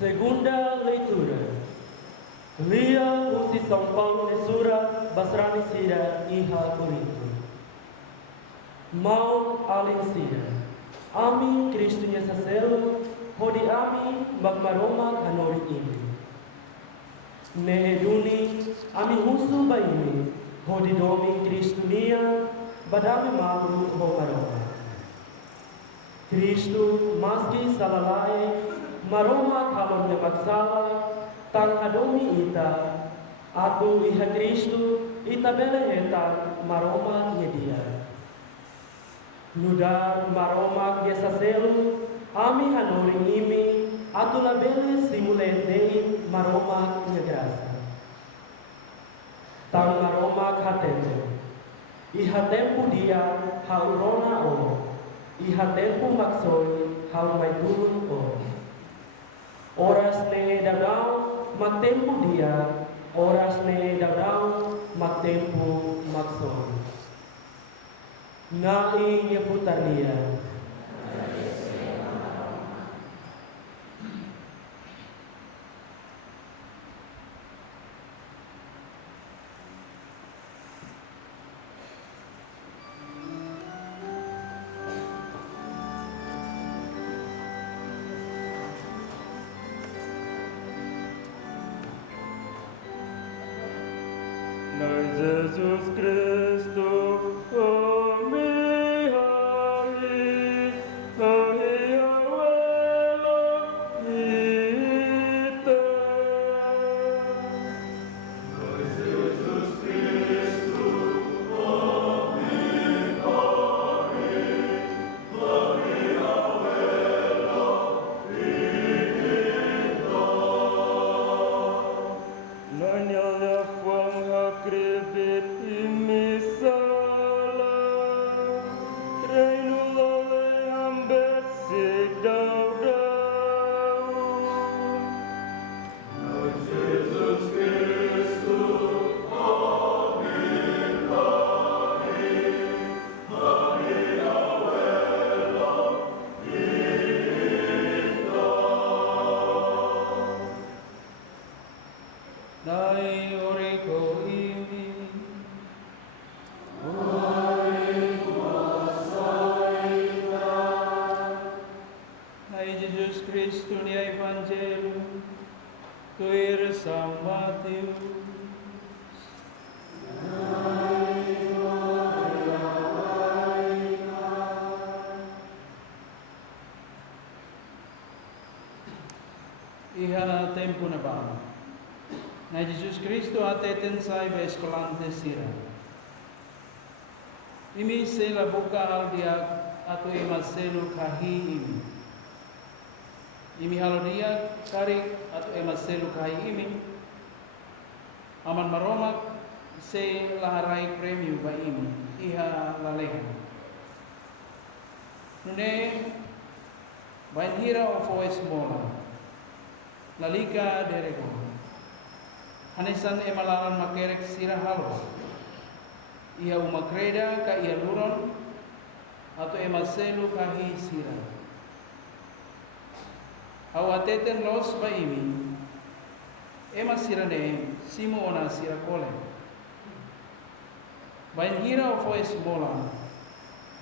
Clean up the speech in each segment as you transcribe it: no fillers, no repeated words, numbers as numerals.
Segunda leitura. Lia usi São Paulo de Sura Basrani Sira Iha Corinto. Mau alin sira. Ami Kristunya saselo, hodi ami magmaroma hanori ini. Neheduni ami husu baini, hodi domi Kristunia badami malu homaroma. Kristu maski salalai maroma kalon de maksala tang adomi ita atu iha Kristu ita bele heta maroma nyedia nudar maroma dia saselu ami hanoring imi atu labele simulendei maroma nyegrasa tang maroma hatete iha tempu dia haurona o iha tempu maksoi hau mai turun o Oras ne dadau magtempo dia, oras ne dadau magtempo magson. Nai nyeputar dia. Jesus Cristo, ami ami, ami awelo ita. Jesus Cristo, ami ami, ami awelo ita. Nanya fuang hakribit imisala, reinu lale ambesik daudau. Jesus Cristo, amin amin, amin awelo ita. Dai oriko imi, oi kuasaita. Dai Jesus Kristo ni Evangelho, tuir São Mateus. Iha tempo na ba? Na Jesus Cristo ateten sai ba eskolante sira. Imi sela buka al dia atau imaselu kahi imi. imi halodia kari atau emaselu kai imi aman maromak se laharai premium ba imi iha lalehan nune bain hira o foes mola lalika derego hanesan emalaran makerek sira halo iha umakreda ka ia luron atau emaselu kahi sira awateten los ba imi ema sirane simo ona sira kole bain hira o foes mola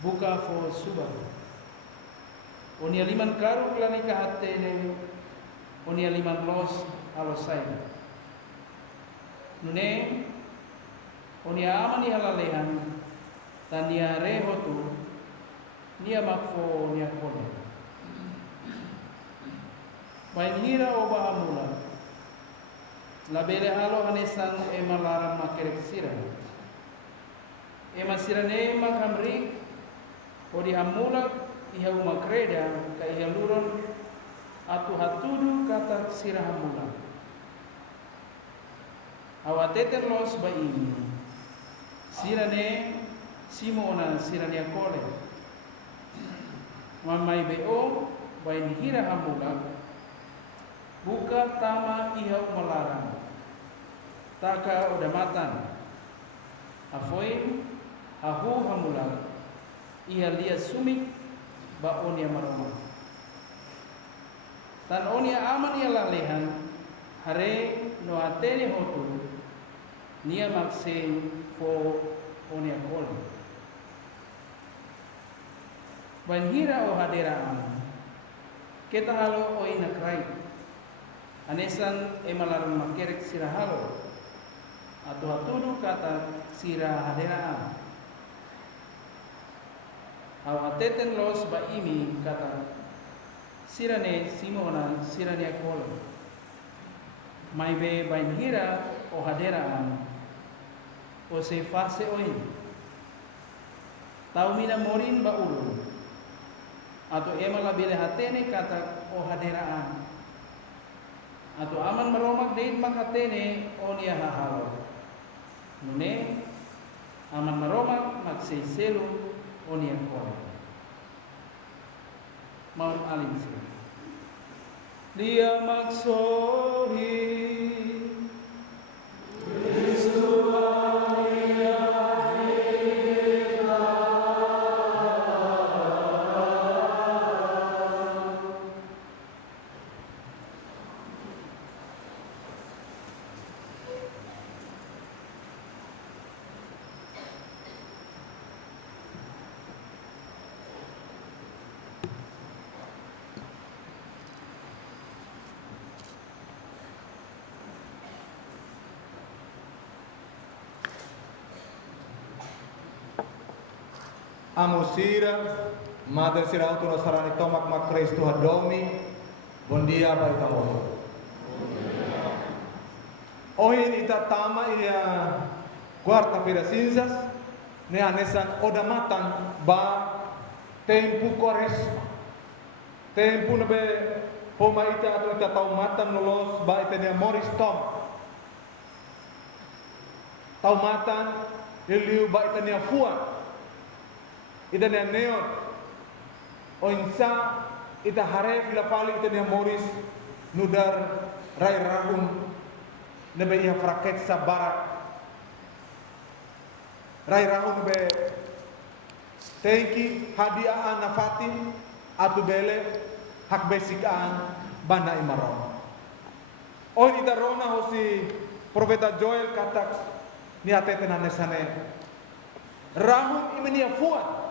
buka fo suba onia liman karu klani kahatene onia liman los alosai nune onia amani halalehan dan nia rehotu nia makfo nia kole bain hira o bahamula labele halo hanesan emalaran makerek sira ema sirane makamri odi hamula iha umakreda ka iha luron atu hatudu kata sira hamula awateten los ba ini sirane simona sirane kole mamai beo bain hira hamula buka tama iha umalaran taka udamatan afoin ahu hamula iha lia sumik ba onia maroma tan onia aman ia lalehan hare no atene hotu nia makse fo onia kole banhira o haderaan kita halo o inakrai anesan emalaran makerek sira halo atau hatudu kata sira haderaan awateten los ba imi kata sirane simona sirane kolo mai be banhira o haderaan o se fase oi tau mina morin ba ulun atau emala bile hatene kata o haderaan atau aman maromak dein makatene onia hahalo nune aman maromak makseselu onia kole maun alim sila dia maksohi Amo sira, Mater sira auto sarani tomak mak Kristo hadomi, bon dia barita mo. Ohin ita tama ia quarta-feira cinzas, ne anesan odamatan ba tempo quaresma. Tempo nabe poma ita atau ita taumatan nolos ba ita ne moris tom. Taumatan iliu ba ita ne fuan. Ita ne neon o insa ita hare fila pali ita ne moris nudar rai rahun nebe ia fraket sabarak rai rahun be tengki hadiah nafatin atu bele hak basic an bana imaron o ita rona hosi profeta Joel katak ni atete nanesane rahun imenia fuan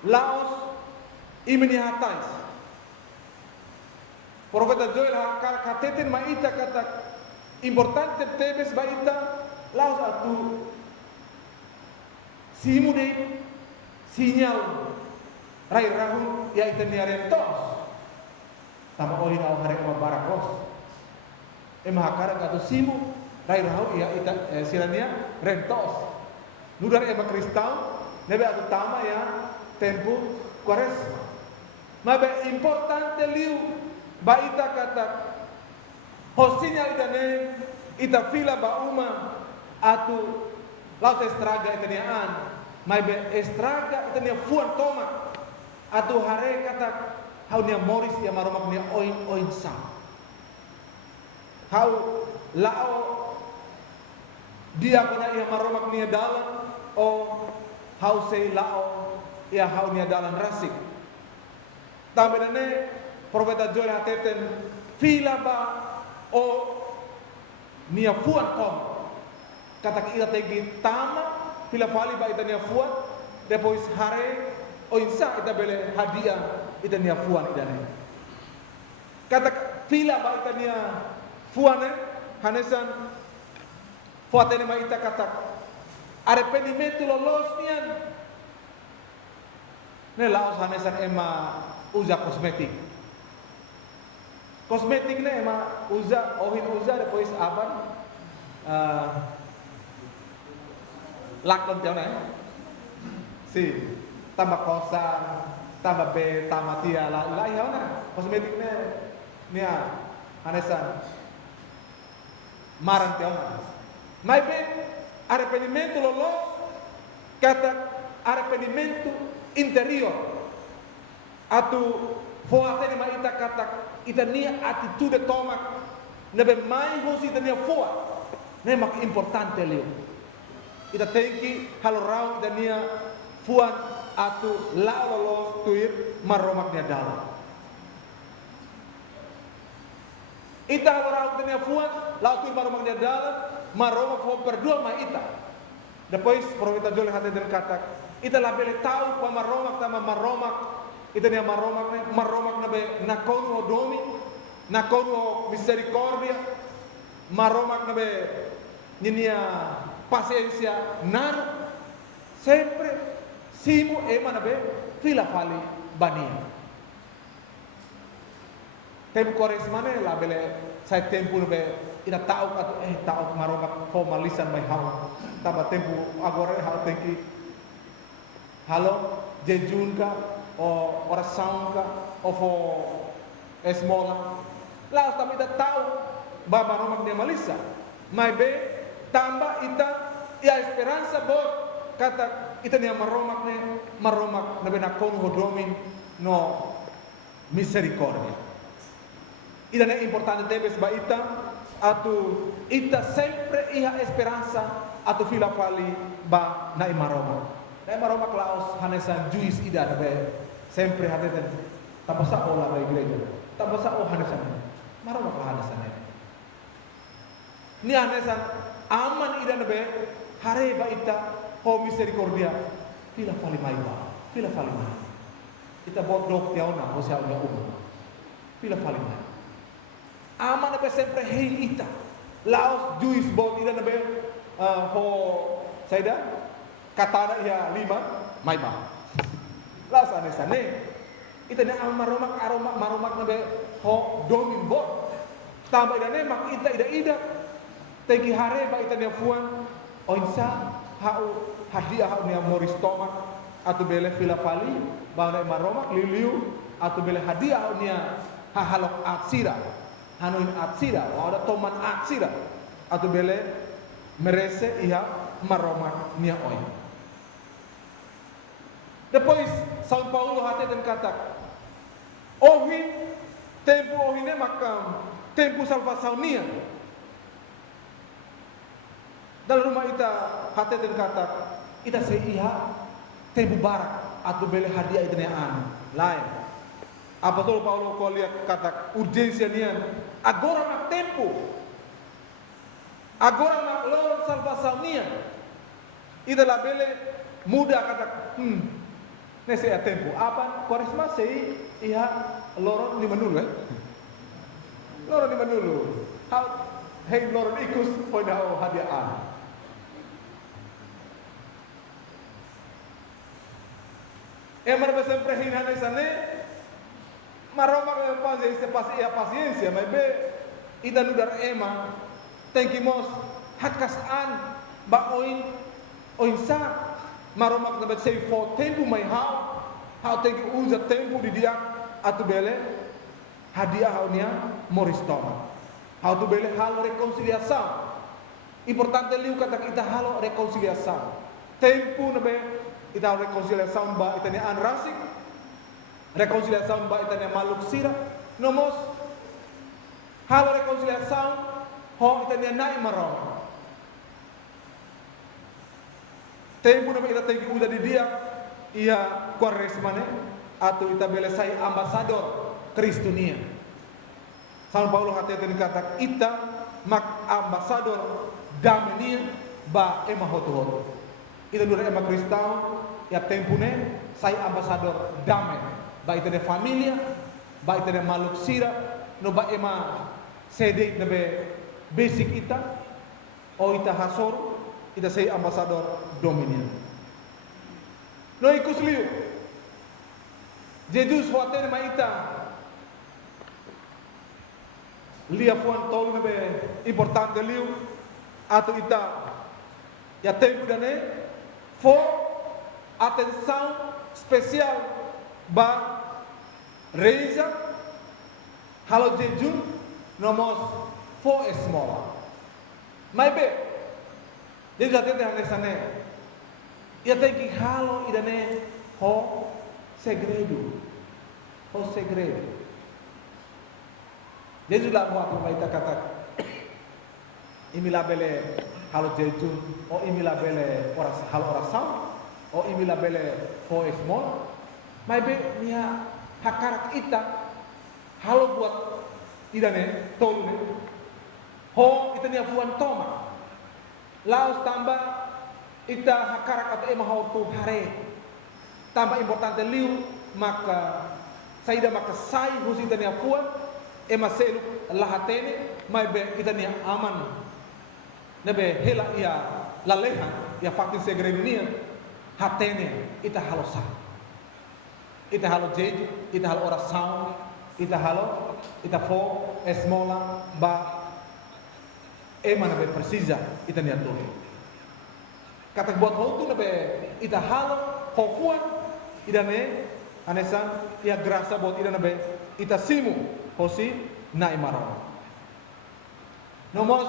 Laos imeni hatais. Profeta Joel kateten maita kata importante tebes baita Laos atu simu de sinyal rai rahun ya itania rentos. Tama olin au hare ma barakos. Ema hakara katu simu rai rahun ya ita sirania rentos. Nudar ema kristau nebe atu tama ya tempo quaresma. Mas é importante liu ba ita kata hosinya idane ita fila ba uma atu laut estraga itaniaan mai be estraga itania fuan toma atu hare kata hau nia moris ya maromak nia oin sa hau lao dia kena ia maromak nia dalan o hau sei lao ia hau nia dalan rasik tambedane profeta Joel hateten fila ba o nia fuan kom kata ira tegi tama fila fali ba ita nia fuan depois hare o insa ita bele hadiah ita nia fuan idane kata fila ba ita nia fuan hanesan fuatene ma ita kata arrependimento lolos nian ne laos hanesan ema usa kosmetik ne ema usa ohin usa depois aban lakon tiao na si tambah kosan tambah be tambah tia la iau na kosmetik ne nia hanesan marang tiao na mai be arrependimento lolos kata arrependimento interior atu foatene ma ita kata ita nia atitude tomak nebe mai hosi ita nia foa ne mak importante leo ita tenki halorau ita nia fuan atu la lolos tuir maromak nia dalam ita halorau ita nia fuan la tuir maromak nia dalam maromak fo berdua ma ita depois profeta Joel hate den kata ita labele tau pa maromak tama maromak ita nia maromak na be nakonu domi nakonu misericordia maromak na be ninia paciencia naru sempre simu ema na be fila fali bania tempo koresmane labele sai tempo na be ina tau katu tau maromak fo malisan mai hau taba tempo agora hau tenki halo jejun ka o oração ka o fo esmola la tapi ita tau ba maromak dia malisa mai be tamba ita ia esperança bor kata ita nia maromak na be na kono hodomin no misericordia ida ne importante debes ba ita atu ita sempre ia esperança atu fila pali ba na maromak laos hanesan juiz ida na be sempre hateten tapasa ola ba igreja tapasa o hanesan maromak la hanesan ni hanesan aman ida na be hare ba ita ho misericordia fila fali mai ita bot dok tiauna ho sia unya fila fali mai aman na be sempre hei ita laos juiz bot ida na be ho saida katana ia 5 mai ba la sane ita ne maromak na be ho domin bo tamba ida ne mak ida tegi hare ba ita ne fuan oinsa hau hadiah hau ne moris tomak atu bele fila fali ba ne maromak liliu atu bele hadiah hau ne hahalok atsira hanuin atsira ada toman atsira atu bele merese ia maromak nia oin. Depois São Paulo hate den kata ohin tempo ohine makam tempo salvação nia dalam rumah ita hate den kata ita sei iha tempo barak atau bele hadiah ita an lain apa tuh Paulo kau lihat kata urgensia nian agora nak tempo agora nak lor salvação nia ita la bele muda kata nesse tempo apa Quaresma sei iha loron di manulu loron di manulu hey loron ikus pada hadiah emar be sempre hinane sane maroma ke paciência mas be ida nudar ema tenkimos hakasan ba oin sa maromak na bet sei fo tempo mai how tem que usa tempo de dia atu bele hadiah haunia moristoma. Hau tu bele halo reconciliação. Importante liu kata kita halo reconciliação. Tempo nabe ita reconciliação ba itania anrasik. Reconciliação ba itania maluksira. Nomos halo reconciliação ho itania nai marong. Tempo nabe ita tegi uda di dia ia quaresmane atau ita bele sai ambasador Kristunia. São Paulo hati kata ita mak ambasador damenia ba ema hoto. Ita dura ema kristau ya tempune sai ambasador dame ba ita de familia ba ita de maluk sira no ba ema sede nebe basic ita o ita hasor ita sai ambasador dominia. No ikus liu Jesus hotel ma ita lia fuan tolu nebe importante liu atau ita ya tempo dane fo atenção especial ba reisa halo jejun nomos fo esmola mai be dia já tem hanesane ia tem que halo idane ho segredo Jesus lah buat kita kata imila bele halo jejun o imila bele oras halo oração o imila bele fo esmola mai be nia hakarak ita halo buat idane tolune ho ita nia fuan toma laos tambah ita hakarak atau ema ho tu hare tambah importante liu maka saida maka sai husi ita nia fuan ema selu lahatene mai be ita nia aman nebe hela ia laleha ia fakti segredunia hatene ita halo sa ita halo jeju ita halo oração ita halo ita fo esmola ba ema nebe precisa ita nia tuhi kata buat hotu nebe ita halo hokuan ida ne anesan ia grasa buat ida nebe ita simu hosi na imarong nomos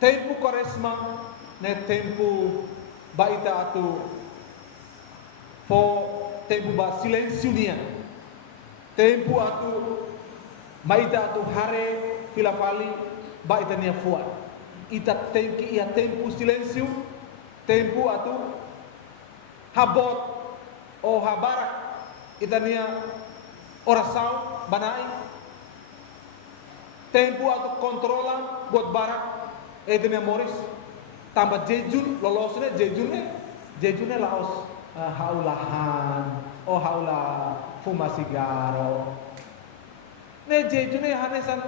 tempo quaresma ne tempo ba ita atu fo tempo ba silêncio nia tempo atu ma ita atu hare filapali ba ita nia fuat ita tempo ia tempo silêncio tempo atu habot o habarak ita nia oração banai tempo atu controla buat barak ita moris tambah jejun lolosnya jejunnya laos haulahan o haula fuma sigaro ne jejunnya hanesan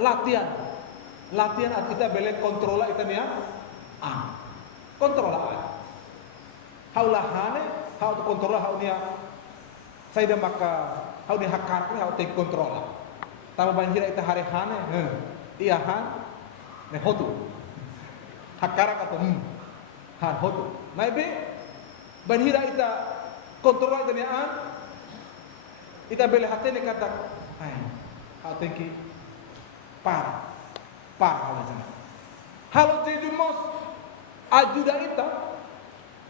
latihan at kita bele kontrola ita nia kontrola haulahane hau tu kontrola hau nia saida maka hau ni hakar hau te kontrola tama banjira ita harehane iya han ne hotu hakara atau han hotu mai be banjira ita kontrola ita nia ita bele hatene kata hau teki para halo jejun mos ajuda ita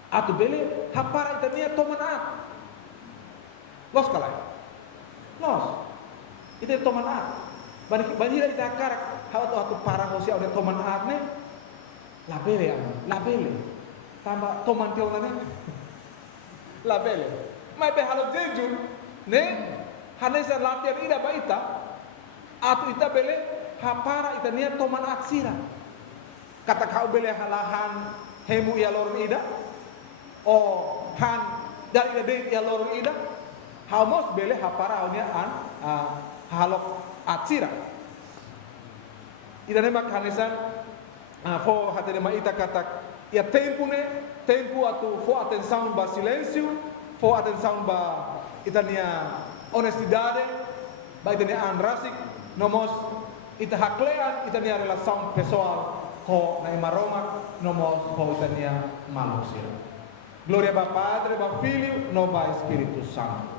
atu bele hapara ita nia tomanat los kalai los ita tomanat banira ita karak hau atu para hosi ode tomanat ne labele tambah toman tiona ne labele mai be halo jejun ne hanesa latihan ida baita atu ita bele hapara ita nia tomanat sira kata kau bele halahan hemu ia lorong ida o han dari ida ia lorong ida hamos bele hapara haunia halok atsira ida nemak hanesan fo hatene ma ita katak ia tempo atu fo atenção ba silêncio fo atenção ba ita nia honestidade ba ita nia anrasik nomos ita haklean ita nia relação pessoal ko na imaroma nomos ko ita nia manusia. Glória ao Padre, ao Filho, no Espírito Santo.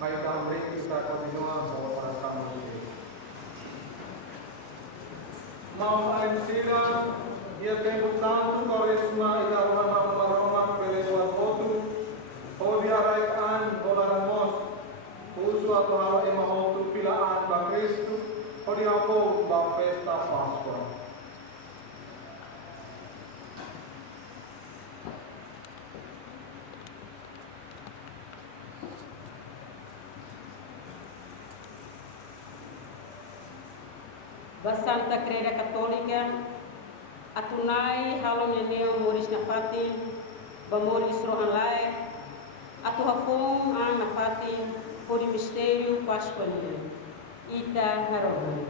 May também kita continua com a oração de Deus. Mau sila, ia tempo santo, quaresma, e a Roma, pelewan outro, o diaraikan, o laramos, uso a tohara e mahotu pilaan ba Cristo, o diapo ba festa Pascua. Da Santa Creda Católica, atunai halom neneo moris na fati, ba moris rohan lai, atu hafong ang na fati, por mistério pascual, ita harohan.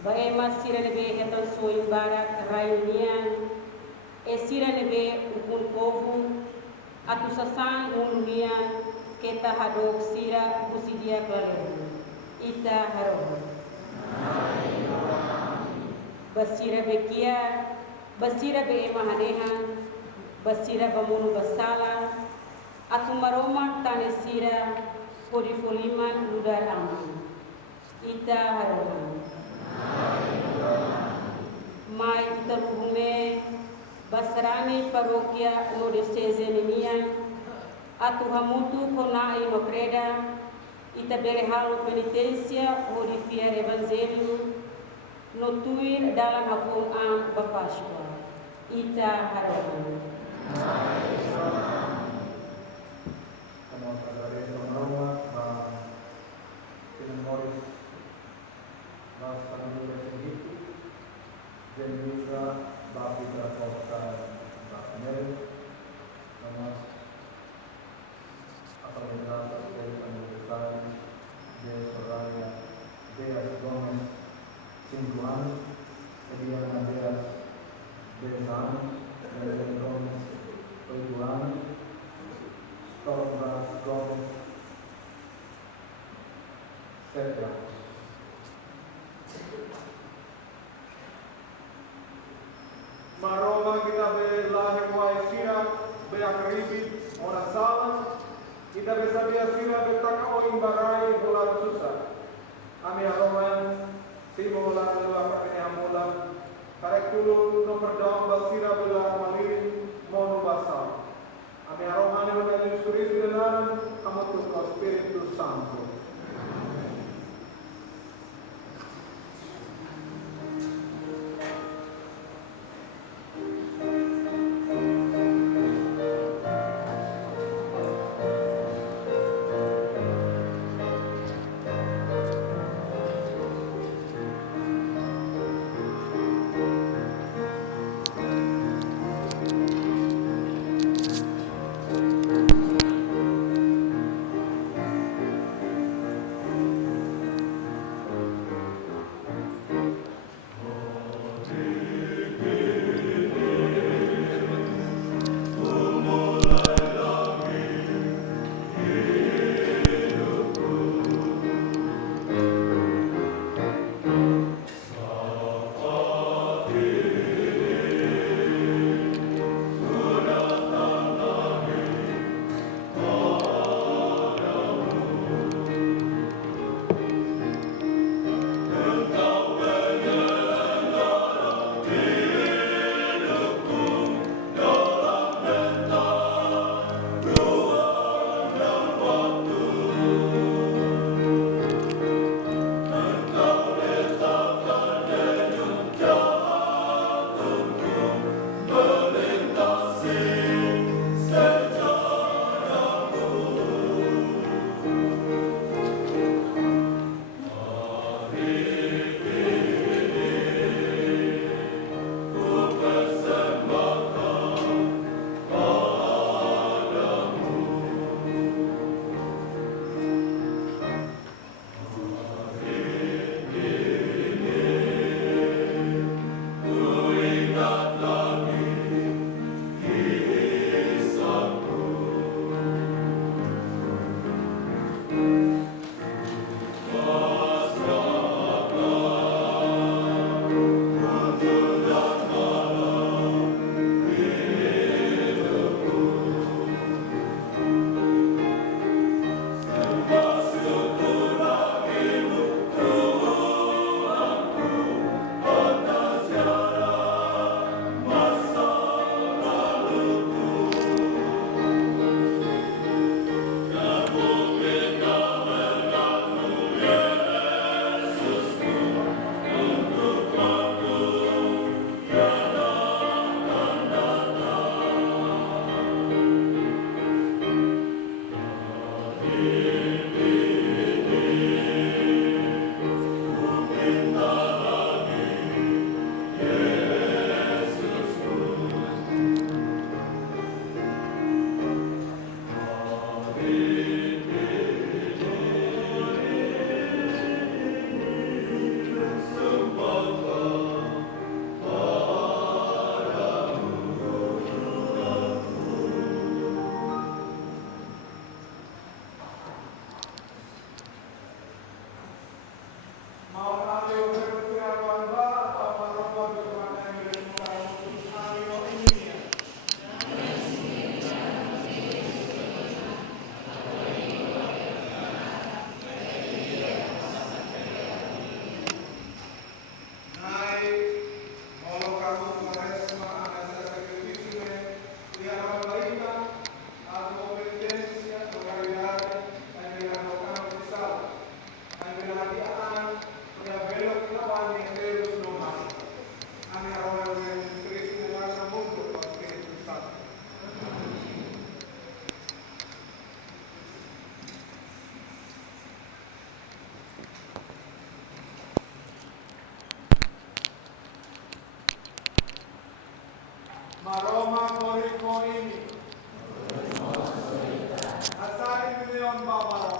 Ba ema sira nebe hetan soin barak rayunian, e sira nebe ukun povo, atu sasan ununian, keta hadok sira busidia kalero. Ita harohan. Basira bekia, basira be emahanehan, basira bamunu basala, atu maroma tane sira, podifuliman ludar aman. Ita harohan. Mai ita ruhume, basarani parokia no deseze nemian, atu hamutu konai no creda, ita berehalo penitência o de fiar evangelho no tuir dalam hafung am bapasua ita harohan. de Soraya Deas Gómez, 5 años, Eliana Deas, 10 años, Belén Gómez, 8 años, Stormbras Gómez, 7 años. Maroma kita belahi waisira, beakribit, ora salah, kita bersabia sira betaka o imbarai bulan susah. Ami aroman simo bulan dua kapene amulan. Karek dulu nomor doang basira bela maliri mono basal. Ami aroman yang dari suri sirenan kamu tuh Espiritu Santo. ko ini. Asai milion bawah.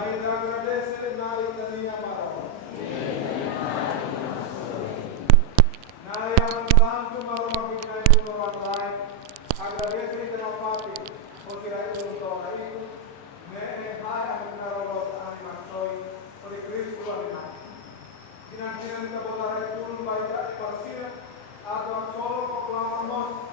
Ainda agradece na itania maro. Na yang santo maro magbigay ng orang lain. Agradece ito pati. O sila itong tora ito. Ne hai ang narolos ang mansoy. O di Kristo ang Sinan-sinan ka bola turun baik dari Palestina atau solo proclamamos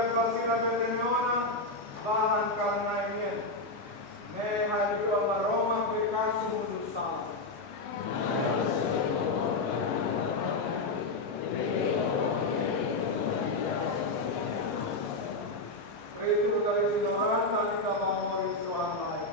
Maria Basira Benemiona, bahan karena ini. Ne hadiu amaroma berkasih musuh salah. Itu dari sinoran dan kita bawa di suan lain.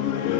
To you.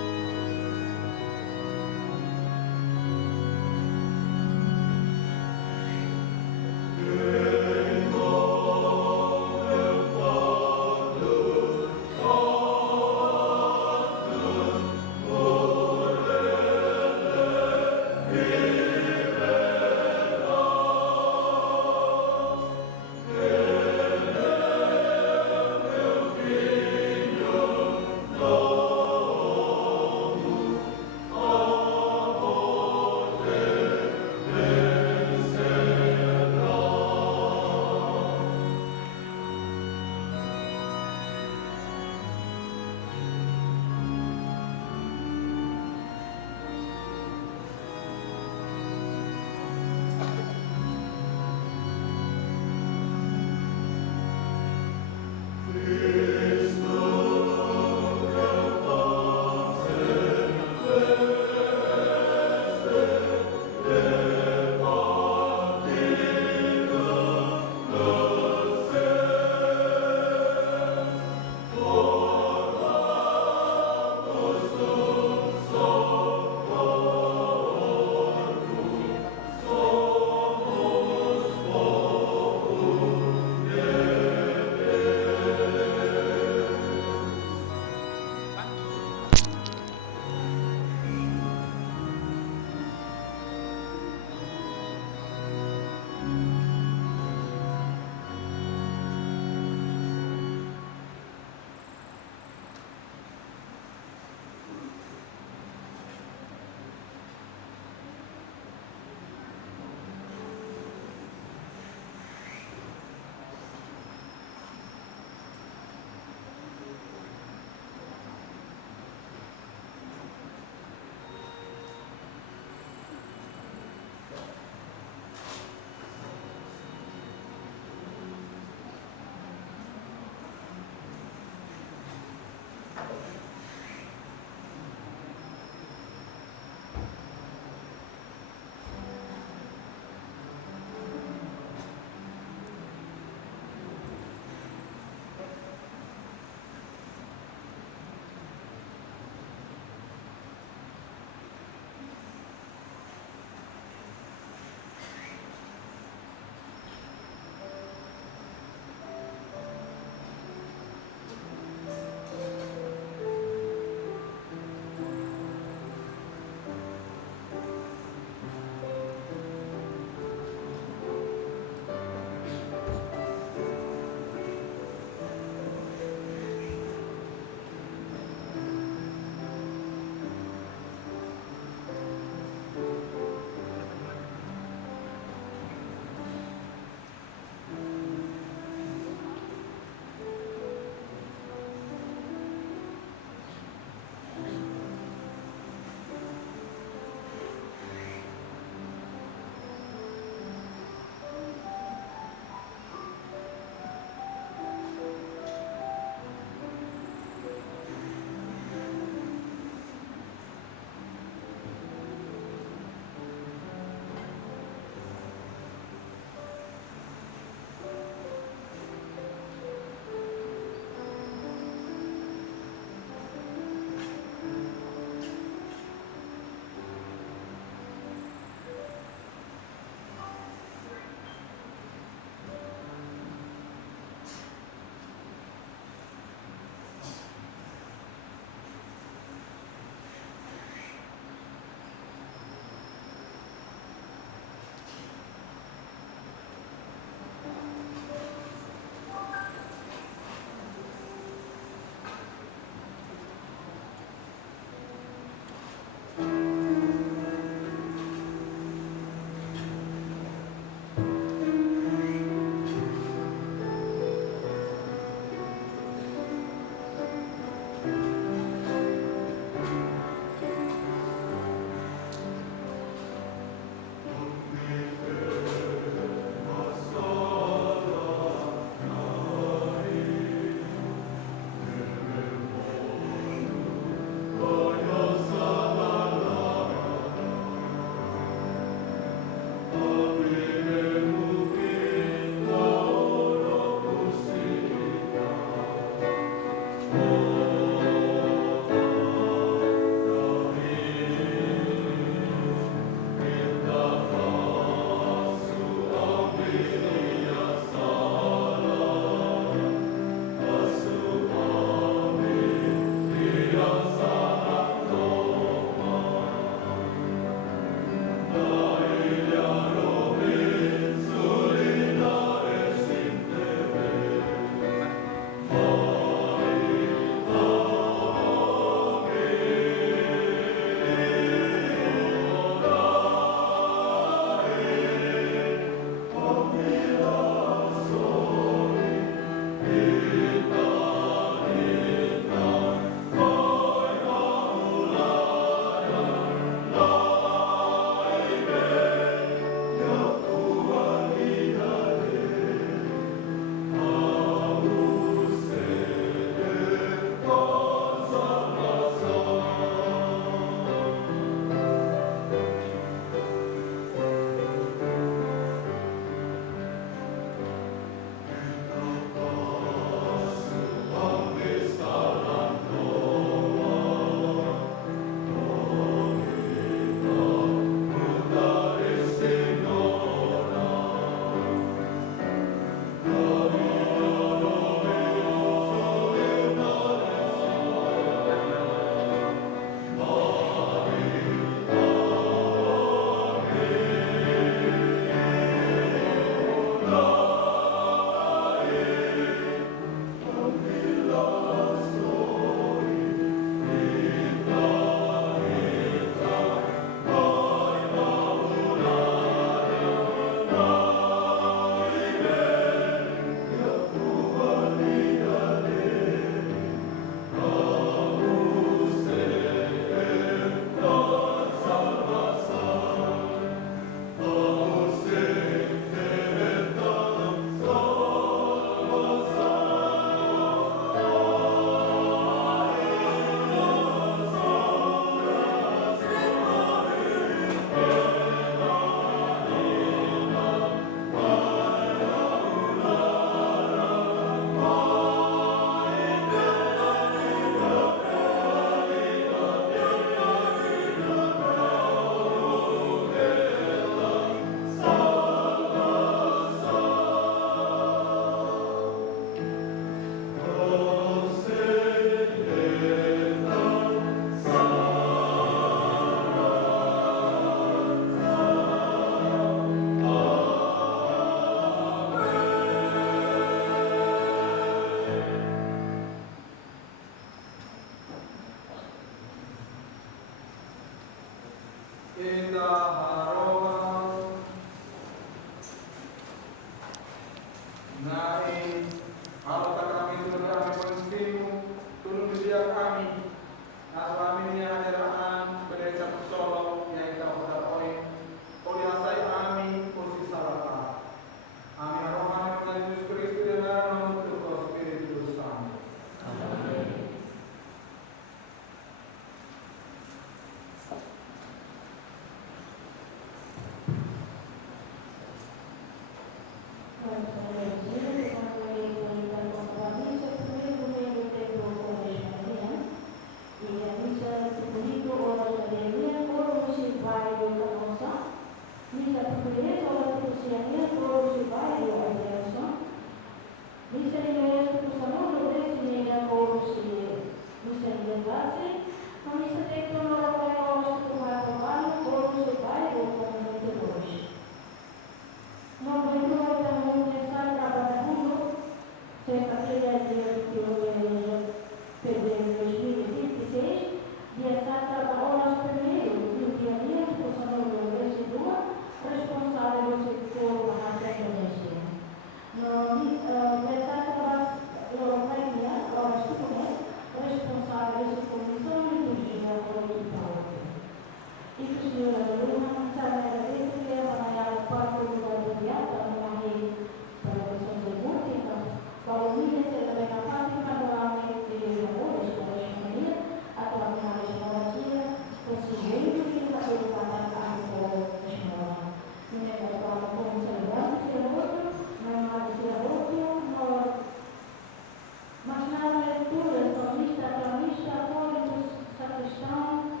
Mas na leitura salmista, salmista, Coríntios, sacristão,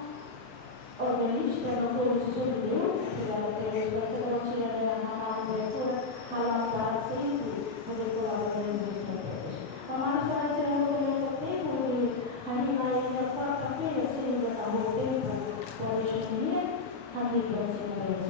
organista, doutor Júlio, que é o que eu tinha na leitura, falar sempre, porque eu vou fazer isso. Mas a gente não tem tempo, a gente vai quarta-feira, sempre está no tempo, para a gente ir, a gente vai ser para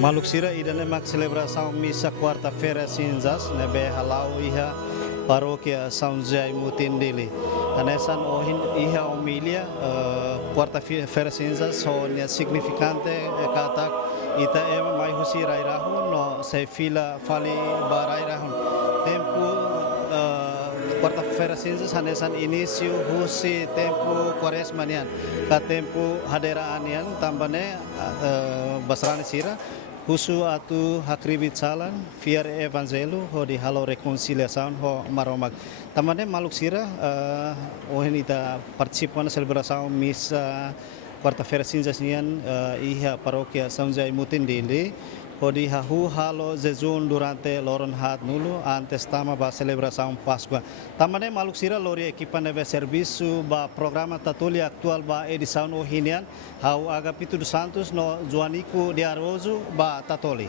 Maluksira idane mak celebração missa quarta-feira cinzas nebe halau iha paróquia São José Mutindili. Anesan ohin iha homilia quarta-feira cinzas so nia significante katak ita ema mai husi rairahun no se fila fali barairahun. Tempo quarta-feira cinzas anesan início husi tempo quaresma nian ka tempo haderaan nian tambane basrani sira husu atu hakribit salan fiar evangelu ho di halo reconciliação ho maromag tamane maluk sira ohen ita participan celebração missa quarta-feira cinzas nian iha paróquia São José Mutindili ho di hahu halo jejun durante loron hat nulu antes tama ba celebração Páscoa tamane maluk sira lori equipa neve serviço ba programa tatuli aktual ba edição ohinian hau agapito dos santos no Joanico de Aroso ba tatoli